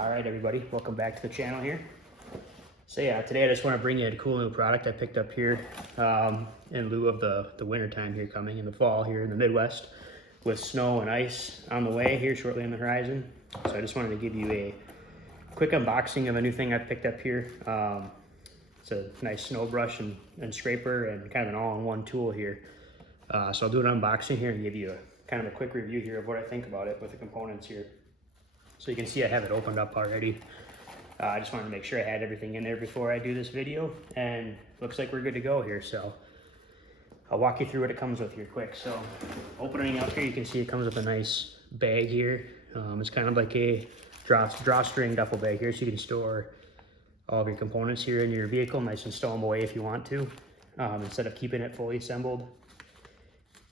All right, everybody, welcome back to the channel here. So yeah, today I just want to bring you a cool new product I picked up here in lieu of the winter time here coming in the fall here in the Midwest with snow and ice on the way here shortly on the horizon. So I just wanted to give you a quick unboxing of a new thing I picked up here. It's a nice snow brush and scraper and kind of an all-in-one tool here. So I'll do an unboxing here and give you kind of a quick review here of what I think about it with the components here. So you can see I have it opened up already. I just wanted to make sure I had everything in there before I do this video, and looks like we're good to go here. So I'll walk you through what it comes with here quick. So opening up here, you can see it comes with a nice bag here. It's kind of like a drawstring duffel bag here, so you can store all of your components here in your vehicle, nice and stow them away if you want to, instead of keeping it fully assembled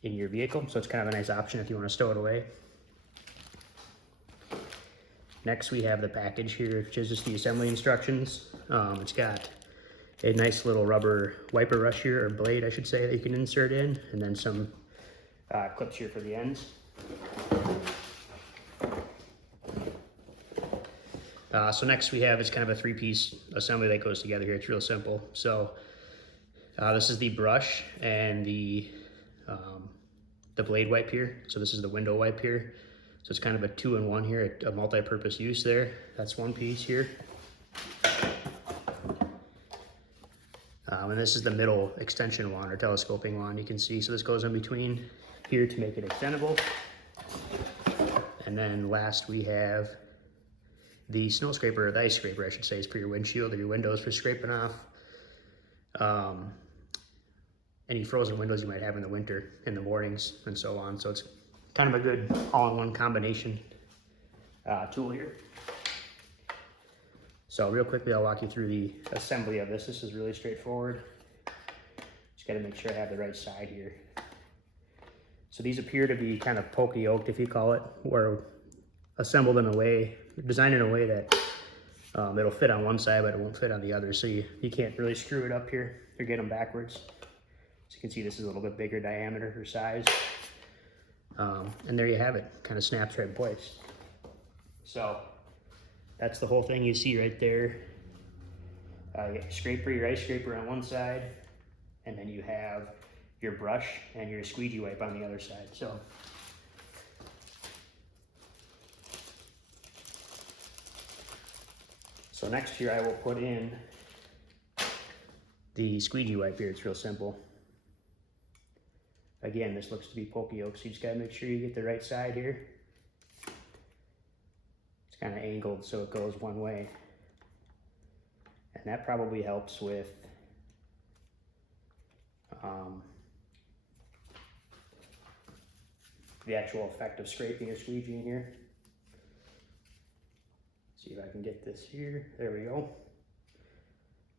in your vehicle. So it's kind of a nice option if you want to stow it away. Next, we have the package here, which is just the assembly instructions. It's got a nice little rubber wiper brush here, or blade, I should say, that you can insert in, and then some clips here for the ends. So next we have, it's kind of a three-piece assembly that goes together here. It's real simple. So this is the brush and the blade wipe here. So this is the window wipe here. So it's kind of a two-in-one here, a multi-purpose use there. That's one piece here. And this is the middle extension wand or telescoping wand, you can see. So this goes in between here to make it extendable. And then last we have the snow scraper, or the ice scraper, I should say, is for your windshield or your windows for scraping off any frozen windows you might have in the winter, in the mornings, and so on. So it's kind of a good all-in-one combination tool here. So real quickly, I'll walk you through the assembly of this. This is really straightforward. Just got to make sure I have the right side here. So these appear to be kind of poka-yoked, if you call it, or assembled in a way, designed in a way that it'll fit on one side, but it won't fit on the other. So you can't really screw it up here or get them backwards. So you can see this is a little bit bigger diameter or size. And there you have it, kind of snaps right in place. So that's the whole thing you see right there. You got your scraper, your ice scraper on one side, and then you have your brush and your squeegee wipe on the other side. So next here I will put in the squeegee wipe here. It's real simple. Again, this looks to be poka-yoke, so you just gotta make sure you get the right side here. It's kind of angled so it goes one way. And that probably helps with the actual effect of scraping or squeegeeing here. See if I can get this here. There we go.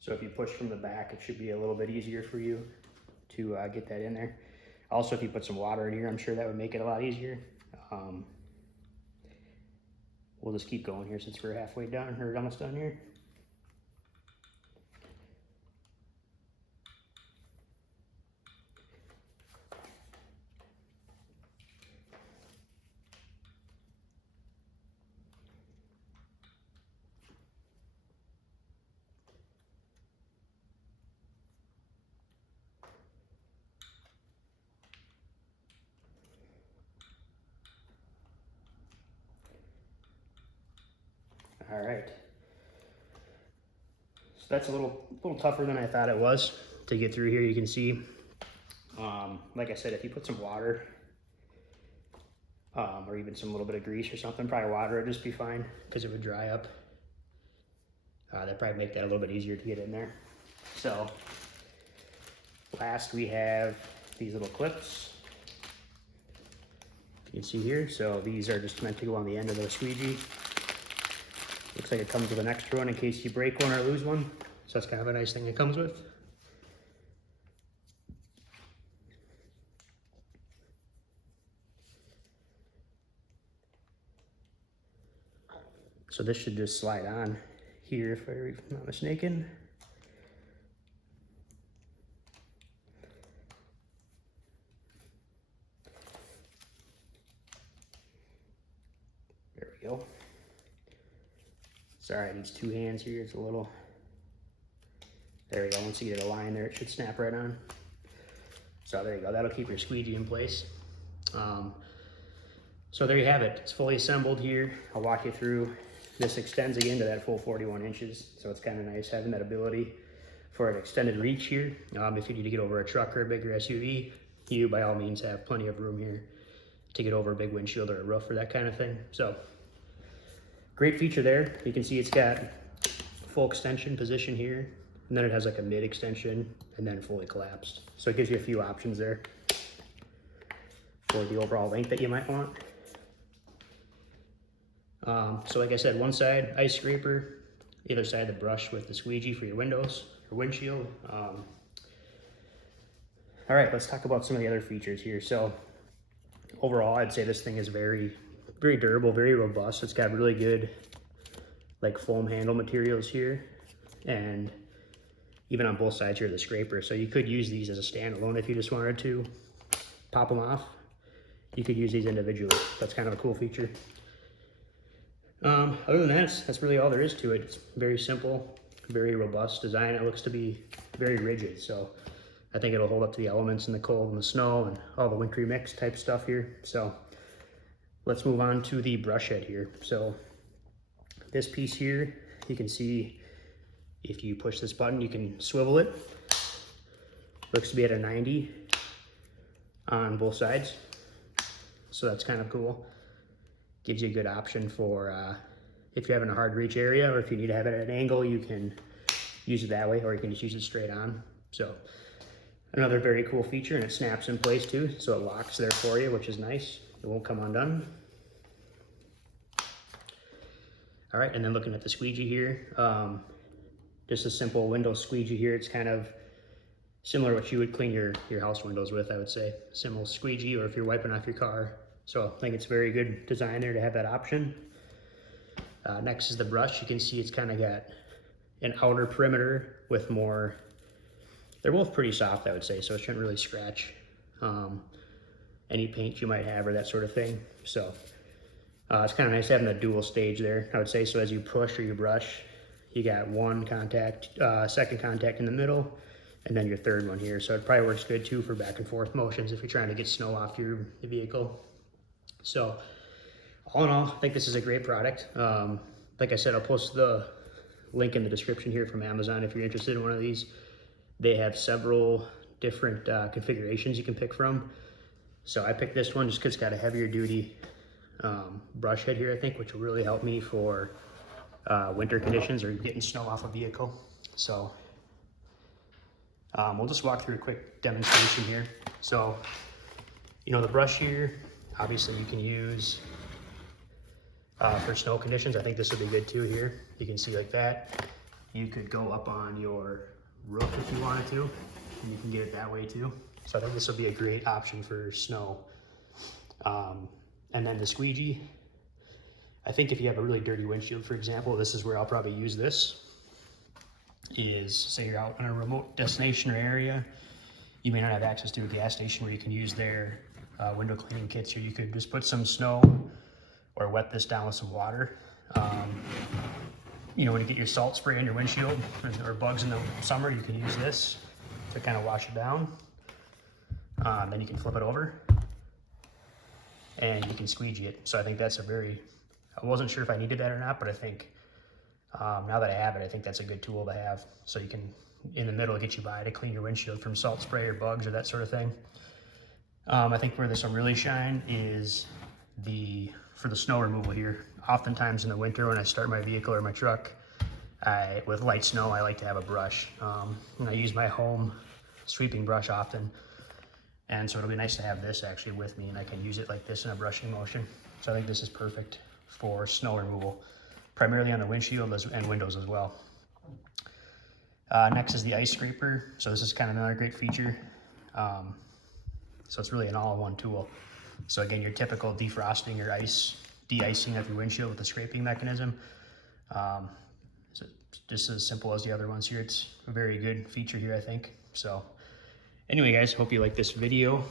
So if you push from the back, it should be a little bit easier for you to get that in there. Also, if you put some water in here, I'm sure that would make it a lot easier. We'll just keep going here since we're halfway done, or almost done here. All right. So that's a little tougher than I thought it was to get through here. You can see, like I said, if you put some water or even some little bit of grease or something, probably water would just be fine because it would dry up. That'd probably make that a little bit easier to get in there. So last we have these little clips. You can see here. So these are just meant to go on the end of the squeegee. Looks like it comes with an extra one in case you break one or lose one. So that's kind of a nice thing it comes with. So this should just slide on here if I'm not mistaken. There we go. Sorry, it needs two hands here. It's a little, there we go. Once you get a line there, it should snap right on. So there you go, that'll keep your squeegee in place. So there you have it, it's fully assembled here. I'll walk you through. This extends again to that full 41 inches, so it's kind of nice having that ability for an extended reach here. If you need to get over a truck or a bigger SUV, you by all means have plenty of room here to get over a big windshield or a roof or that kind of thing. So great feature there. You can see it's got full extension position here, and then it has like a mid extension and then fully collapsed. So it gives you a few options there for the overall length that you might want. So like I said, one side ice scraper, either side the brush with the squeegee for your windows or windshield. All right, let's talk about some of the other features here. So overall, I'd say this thing is very, very durable, very robust. It's got really good like foam handle materials here, and even on both sides here of the scraper. So you could use these as a standalone if you just wanted to pop them off. You could use these individually. That's kind of a cool feature. Other than that, that's really all there is to it. It's very simple, very robust design. It looks to be very rigid, so I think it'll hold up to the elements and the cold and the snow and all the wintry mix type stuff here. So let's move on to the brush head here. So this piece here, you can see if you push this button, you can swivel it. Looks to be at a 90 on both sides, so that's kind of cool. Gives you a good option for if you're having a hard reach area, or if you need to have it at an angle, you can use it that way, or you can just use it straight on. So another very cool feature, and it snaps in place too, so it locks there for you, which is nice. It won't come undone. All right, and then looking at the squeegee here, just a simple window squeegee here. It's kind of similar to what you would clean your house windows with, I would say. Simple squeegee, or if you're wiping off your car. So I think it's very good design there to have that option. Next is the brush. You can see it's kind of got an outer perimeter with more, they're both pretty soft, I would say, so it shouldn't really scratch any paint you might have or that sort of thing. So it's kind of nice having a dual stage there, I would say. So as you push or you brush, you got one contact, second contact in the middle, and then your third one here. So it probably works good too for back and forth motions if you're trying to get snow off your vehicle. So all in all, I think this is a great product. Like I said, I'll post the link in the description here from Amazon if you're interested in one of these. They have several different configurations you can pick from. So I picked this one just because it's got a heavier duty brush head here, I think, which will really help me for winter conditions or getting snow off a vehicle. So we'll just walk through a quick demonstration here. So, you know, the brush here, obviously you can use for snow conditions. I think this would be good too here. You can see like that. You could go up on your roof if you wanted to, and you can get it that way too. So I think this will be a great option for snow. And then the squeegee, I think if you have a really dirty windshield, for example, this is where I'll probably use this. Is say you're out in a remote destination or area, you may not have access to a gas station where you can use their window cleaning kits, or you could just put some snow or wet this down with some water. You know, when you get your salt spray on your windshield or bugs in the summer, you can use this to kind of wash it down. Then you can flip it over and you can squeegee it. So I think that's a very, I wasn't sure if I needed that or not, but I think now that I have it, I think that's a good tool to have. So you can, in the middle, get you by to clean your windshield from salt spray or bugs or that sort of thing. I think where this will really shine is for the snow removal here. Oftentimes in the winter when I start my vehicle or my truck, with light snow, I like to have a brush. And I use my home sweeping brush often. And so it'll be nice to have this actually with me, and I can use it like this in a brushing motion. So I think this is perfect for snow removal, primarily on the windshield and windows as well. Next is the ice scraper. So this is kind of another great feature. So it's really an all-in-one tool. So again, your typical defrosting or de-icing of your windshield with a scraping mechanism. So just as simple as the other ones here. It's a very good feature here, I think. So anyway, guys, hope you like this video.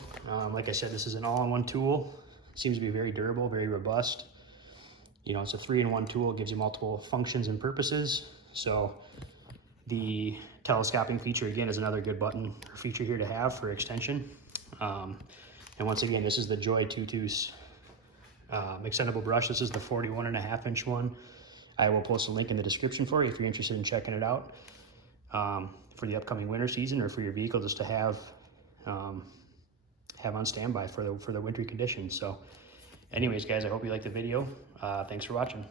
Like I said, this is an all-in-one tool. It seems to be very durable, very robust. You know, it's a 3-in-1 tool. It gives you multiple functions and purposes. So the telescoping feature, again, is another good button or feature here to have for extension. And once again, this is the JOYTUTUS extendable brush. This is the 41.5-inch one. I will post a link in the description for you if you're interested in checking it out for the upcoming winter season, or for your vehicle just to have on standby for the wintry conditions. So anyways, guys, I hope you liked the video. Thanks for watching.